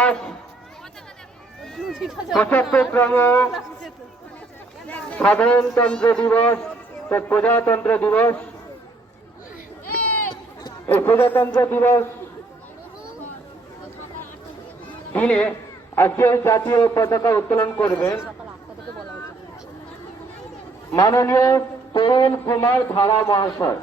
আজ ৭৫তম সাধারণতন্ত্র দিবস, প্রজাতন্ত্র দিবস। এই প্রজাতন্ত্র দিবস দিনে আজকে জাতীয় পতাকা উত্তোলন করবেন মাননীয় তরুণ কুমার ধারা মহাশয়।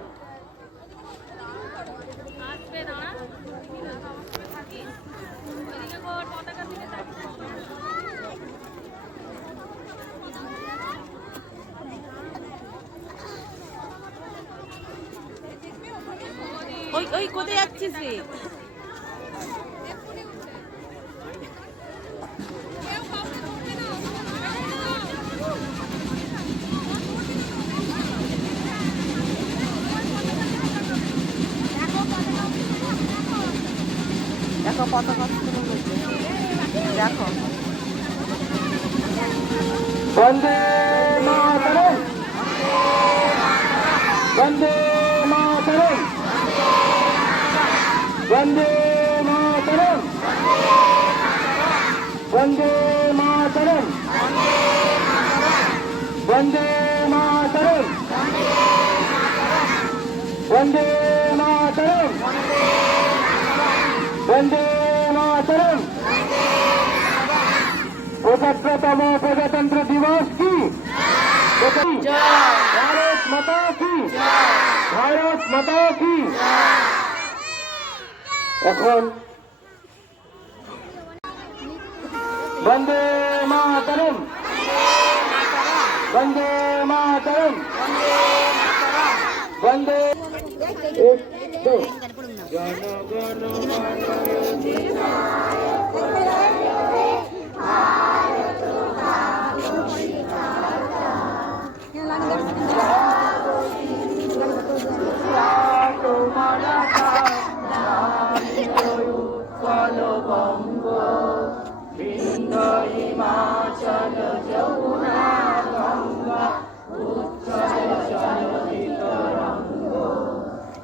ওই কোথায় যাচ্ছিস রে? দেখো পতাকা দেখো। বন্দে মাতরম, বন্দে মাতরম, বন্দে মাতরম, বন্দে মাতরম, বন্দে মাতরম, বন্দে মাতরম, বন্দে মাতরম। ৭৫তম প্রজাতন্ত্র দিবস কি? ভারত মাতা কি? ভারত মাতা কি? এখন বন্দে মাতরম, বন্দে মাতরম, বন্দে জনগণ বঙ্গ বিন্দ হিমাচল যমুনা গঙ্গা উচ্ছল চলিত রঙ্গ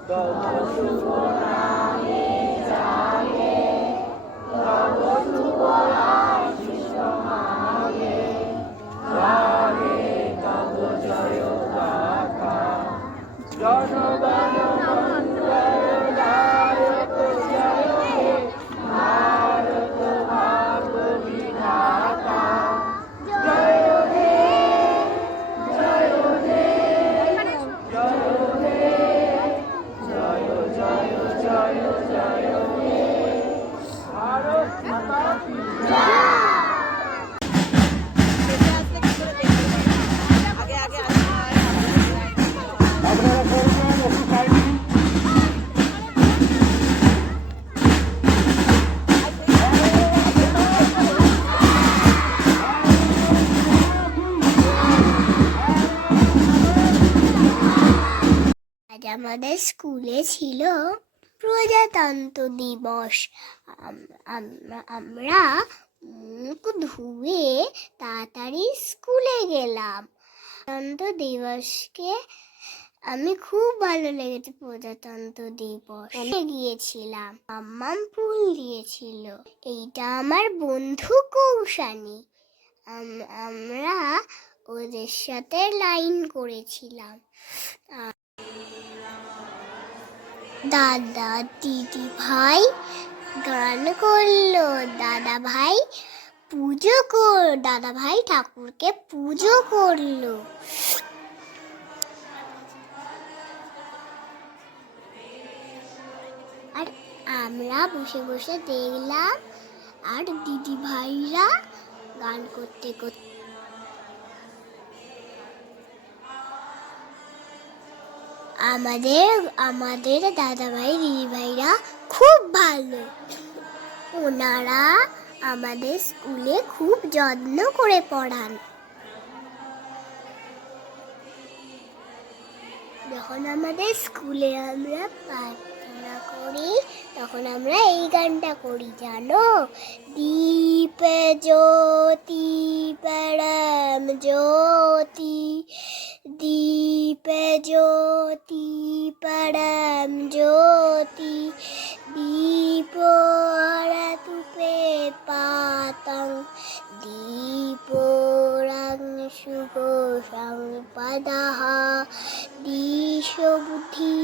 তব শুভ নামে জাগে, তব শুভ আশিস মাগে, গাহে তব জয় গাথা। জনগণ মঙ্গলদায়ক জয় হে ভারত ভাগ্য বিধাতা। জয় হে, জয় হে, জয় হে, জয় জয় জয় জয় হে ভারত মাতা কি জয়। আজ আমাদের স্কুলে ছিল প্রজাতন্ত্র দিবস। আমরা মুখ ধুয়ে তাড়াতাড়ি স্কুলে গেলাম। প্রজাতন্ত্র দিবসকে আমি খুব ভালো লেগেছে। প্রজাতন্ত্র দিবস গিয়েছিলাম, মাম্মাম ফুল দিয়েছিল। এইটা আমার বন্ধু কৌশানী। আমরা ওদের সাথে লাইন করেছিলাম। দাদা দিদি ভাই গান করলো, দাদা ভাই ঠাকুরকে পুজো করলো। আর আমরা বসে বসে দেখলাম, আর দিদি ভাইরা গান করতে করতে। আমাদের দাদা ভাই দিদি ভাইরা খুব ভালো। ওনারা আমাদের স্কুলে খুব যত্ন করে পড়ান। যখন আমাদের স্কুলে আমরা প্রার্থনা করি, তখন আমরা এই গানটা করি, জানো? দীপ জ্যোতি পরম জ্যোতি, দীপ জ্যোতি হরতুপে পাতং দীপোরাং শুভ সংপদাঃ দিশো বুদ্ধি।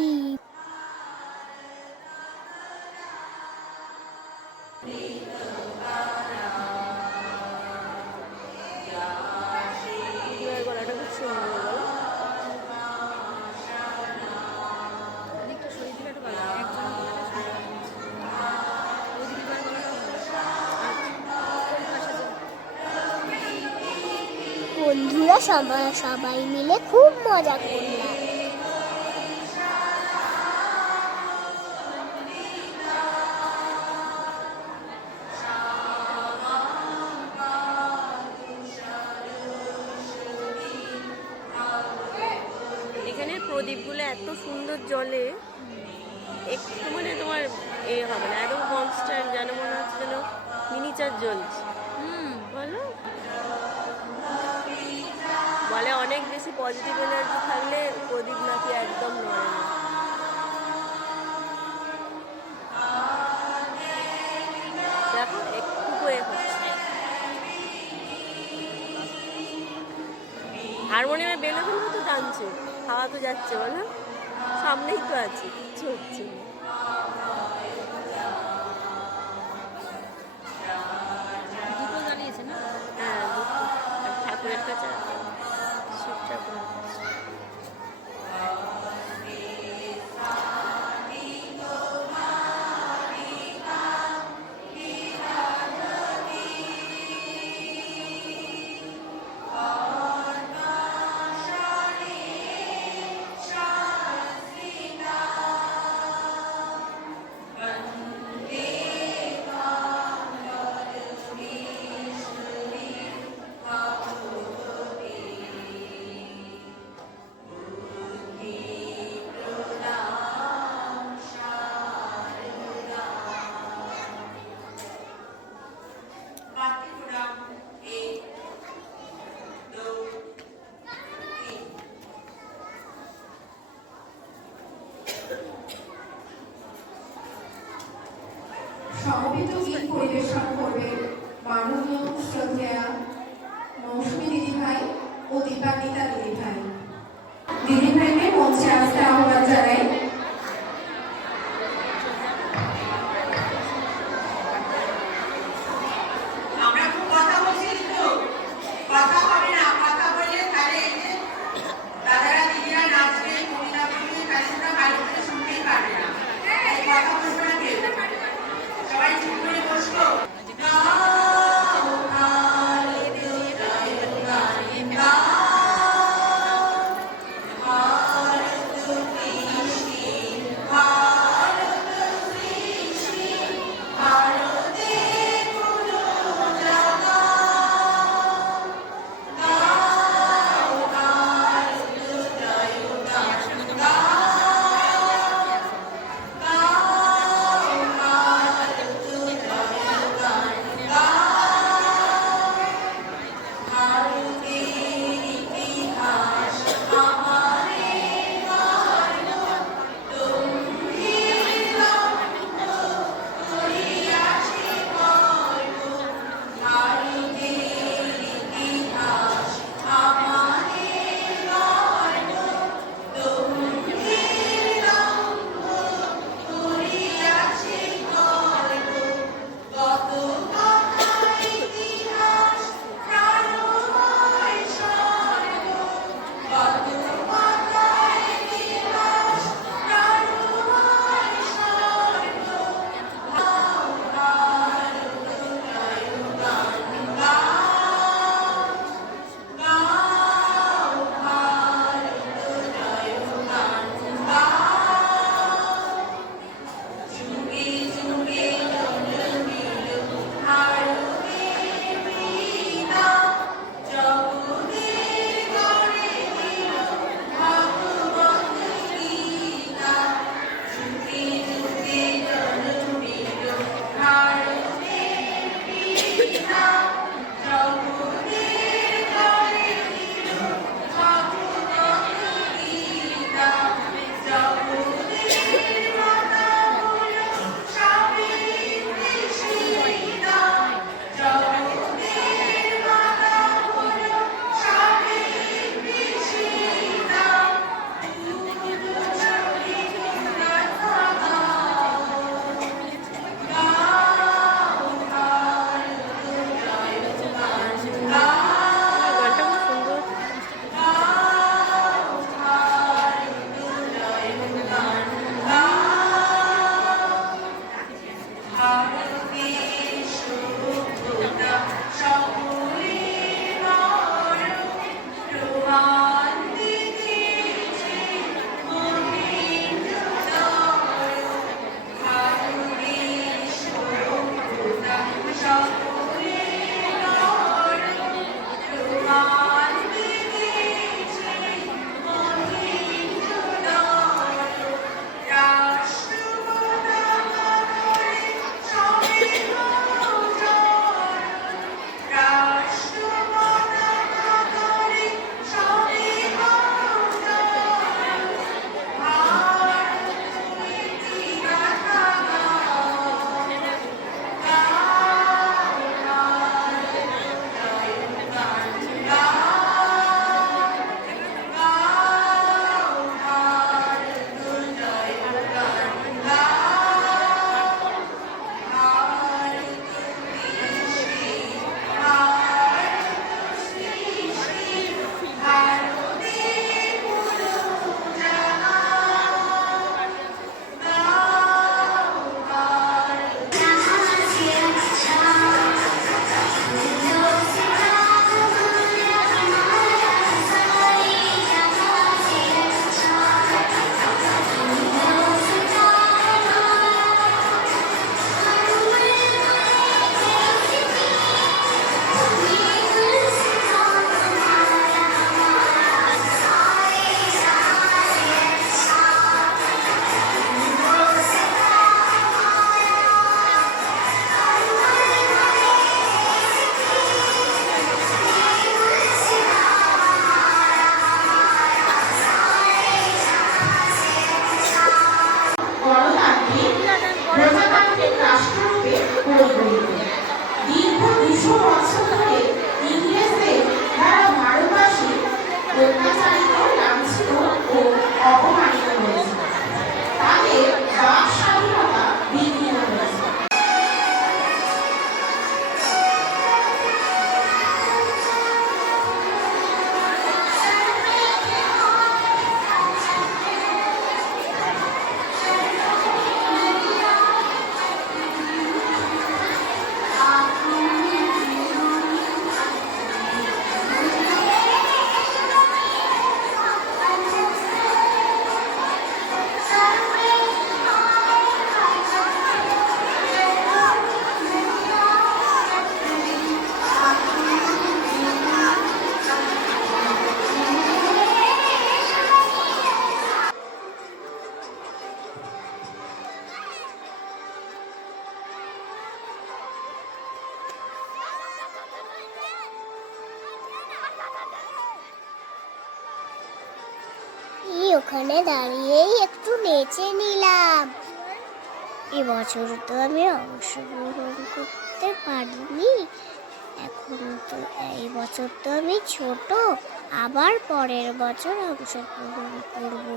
গলাটা খুব সুন্দর বলো। বন্ধুরা সবাই মিলে খুব মজা করলাম। এখানে প্রদীপগুলো এত সুন্দর জ্বলে, একটু মানে তোমার হবে না, একদম কনস্ট্যান্ট, যেন মনে হচ্ছে যেন মিনিচার জ্বলছে। বলো, বলে অনেক বেশি পজিটিভ এনার্জি থাকলে প্রদীপ নাকি একদম নড়ে না। দেখো একটু হয়ে হচ্ছে। হারমোনিয়ামে বেলুনগুলো তো টানছে, হাওয়া তো যাচ্ছে, বলো সামনেই তো আছে, কিচ্ছু হচ্ছে না। দুটো জ্বালিয়েছে না? হ্যাঁ, দুটো। ঠাকুরের কাছে, শিব ঠাকুরের কাছে। সমবেত গীত পরিবেশন করবেন মাননীয় শ্রদ্ধেয়া মৌসুমী দিদিভাই ও দীপান্বিতা দিদিভাই। দিদিভাইকে মঞ্চে আসতে আহ্বান জানাই। আমরা খুব কথা বলছি, কিন্তু কথা হবে না। কথা বললে তাহলে দাদারা দিদিরা নাচবে, কবিতা বলবে, তাহলে তোমরা ভালো করে শুনতেই পারবে না। এই কথা বলবো না কেউ, সবাই চুপ করে বসবো। ওখানে দাঁড়িয়েই একটু নেচে নিলাম। এবছর তো আমি অংশগ্রহণ করতে পারিনি, এখন তো এই বছর তো আমি ছোট, আবার পরের বছর অংশগ্রহণ করব।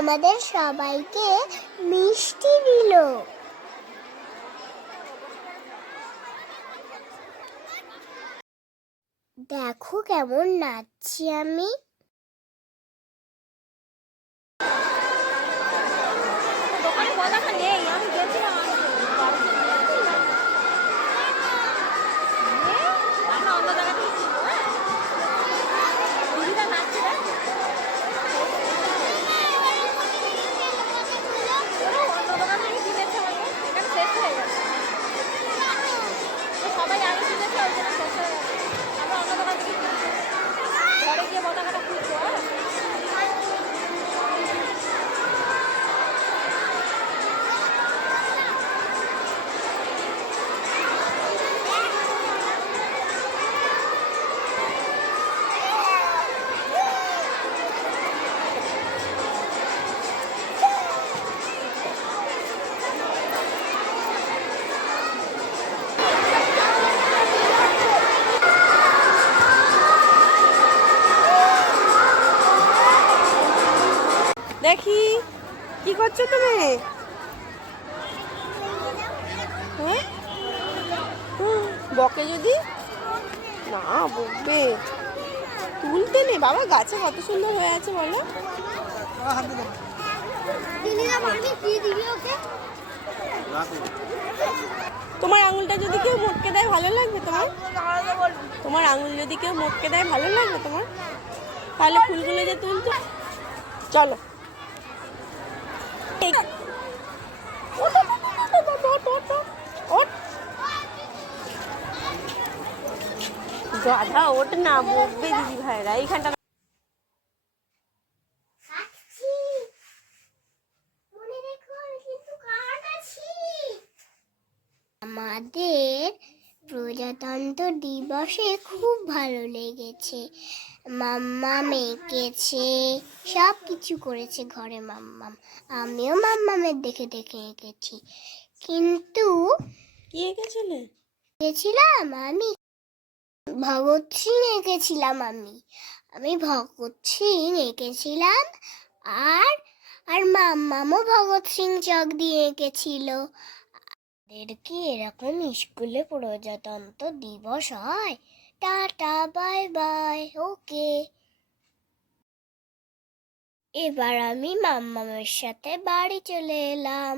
আমাদের সবাইকে মিষ্টি দিল। দেখো কেমন নাচছি আমি। দোকানে পতাকা নেই, আমি গেছিলাম আমরা অন্য জায়গা থেকে কিনবো। দিদিরা নাচছে রে, অন্য দোকান থেকে কিনেছে, আমাকে এখানে শেষ হয়ে গেছে। সবাই আগে কিনেছে, ওই জন্য শেষ হয়ে গেছে। আমরা অন্য দোকান থেকে কিনবো, ঘরে গিয়ে পতাকাটা খুঁজবো। দেখি কি করছো তুমি? হ্যাঁ? বকে যদি না, বকবে। তুলতে নেই বাবা, গাছে কত সুন্দর হয়ে আছে বলো। তোমার আঙুলটা যদি কেউ মটকে দেয় ভালো লাগবে তোমার? তোমার আঙুল যদি কেউ মটকে দেয় ভালো লাগবে তোমার? তাহলে ফুলগুলো যে তুলতো। চলো গাধা, ওঠ না, বকবে দিদি ভাইরা। এইখানটা আমাদের প্রজাতন্ত্র দিবসে খুব ভালো লেগেছে। মাম্মাম এঁকেছে, সব কিছু করেছে ঘরে মাম্মাম। আমিও মাম্মামের দেখে দেখে এঁকেছি। কিন্তু কি এঁকেছিলে? এঁকেছিলাম আমি ভগৎ সিং এঁকেছিলাম। আমি ভগৎ সিং এঁকেছিলাম, আর আর মাম্মামও ভগৎ সিং চক দিয়ে এঁকেছিল। আমাদের কি এরকম স্কুলে প্রজাতন্ত্র দিবস হয়? টাটা, বাই বাই, ওকে। এবার আমি মাম্মামের সাথে বাড়ি চলে এলাম।